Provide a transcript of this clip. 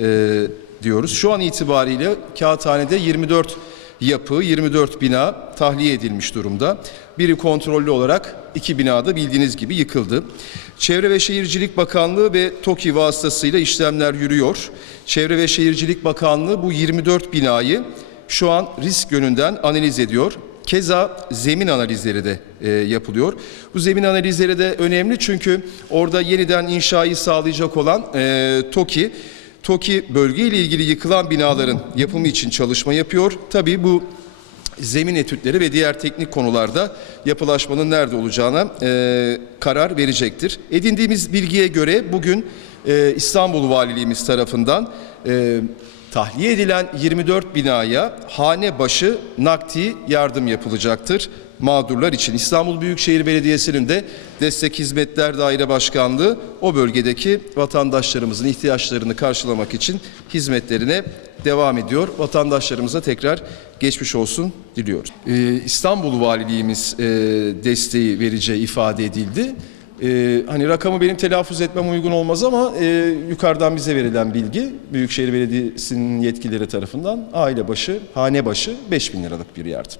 e, diyoruz. Şu an itibariyle Kağıthane'de 24 yapı, 24 bina tahliye edilmiş durumda. Biri kontrollü olarak iki binada bildiğiniz gibi yıkıldı. Çevre ve Şehircilik Bakanlığı ve TOKİ vasıtasıyla işlemler yürüyor. Çevre ve Şehircilik Bakanlığı bu 24 binayı şu an risk yönünden analiz ediyor. Keza zemin analizleri de e, yapılıyor. Bu zemin analizleri de önemli çünkü orada yeniden inşayı sağlayacak olan e, TOKİ, TOKİ bölge ile ilgili yıkılan binaların yapımı için çalışma yapıyor. Tabii bu zemin etütleri ve diğer teknik konularda yapılaşmanın nerede olacağına e, karar verecektir. Edindiğimiz bilgiye göre bugün e, İstanbul Valiliğimiz tarafından e, tahliye edilen 24 binaya hane başı nakdi yardım yapılacaktır mağdurlar için. İstanbul Büyükşehir Belediyesi'nin de Destek Hizmetler Daire Başkanlığı o bölgedeki vatandaşlarımızın ihtiyaçlarını karşılamak için hizmetlerine devam ediyor. Vatandaşlarımıza tekrar geçmiş olsun diliyoruz. Ee, İstanbul Valiliğimiz e, desteği vereceği ifade edildi. Ee, hani rakamı benim telaffuz etmem uygun olmaz ama e, yukarıdan bize verilen bilgi Büyükşehir Belediyesi'nin yetkilileri tarafından aile başı, hane başı 5 bin liralık bir yardım.